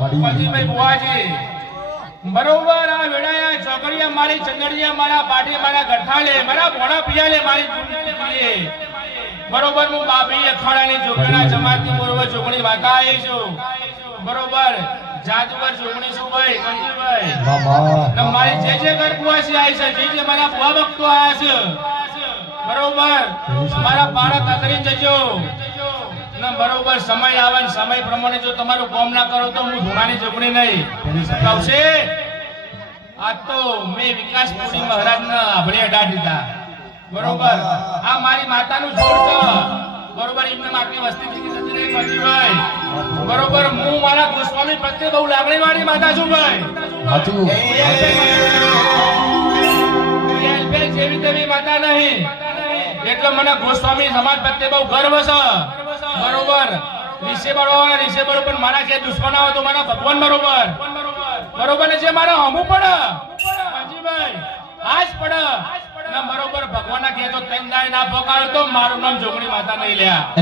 પતિભાઈ બુવાજી બરોબર આ વેડાયા ચોકડિયા મારી ચંદડિયા મારા પાટી મારા ગઠાલે મારા ભોળા પિયાલે મારી ચૂંટણી બરોબર હું બાપી અખાડાની જોગણા જમાતની બરોબર જોગણી વાતા આવી છું બરોબર જાદુગર જોગણી છું ભાઈ કંજીભાઈ મામા મારી જે ઘર બુવાસી આવી છે જે મારા બુવા ભક્તો આયા છે બરોબર મારા પારા કાતરી જજો ના બરોબર સમય આવે ને સમય પ્રમાણે જો તમારું કામ ના કરો તો હું ધોણાની જોગણી નહીં કહશે આ તો મેં વિકાસપુરી મહારાજના આભળે અડા દીધા બરોબર આ મારી માતાનું જોડ છે બરોબર એમને મારી વસ્તી બીજી નથી રહી પતિભાઈ બરોબર હું મારા ગોસ્વામી પ્રત્યે બહુ લાગણી વાળી માતા છું ભાઈ સાચું જેવી તેવી માતા નહીં એટલે મને ગોસ્વામી સમાજ પ્રત્યે બહુ ગર્વ છે બરોબર રિશેબળ પણ મારા જે દુશ્મન આવે તો મારા ભગવાન બરોબર બરોબર ને જે મારા હમુ પડે મંજીભાઈ આજ પડે ના બરોબર ભગવાનના કે તો તૈન દાય ના પકાડો તો મારું નામ જોગણી માતા નહીં લ્યા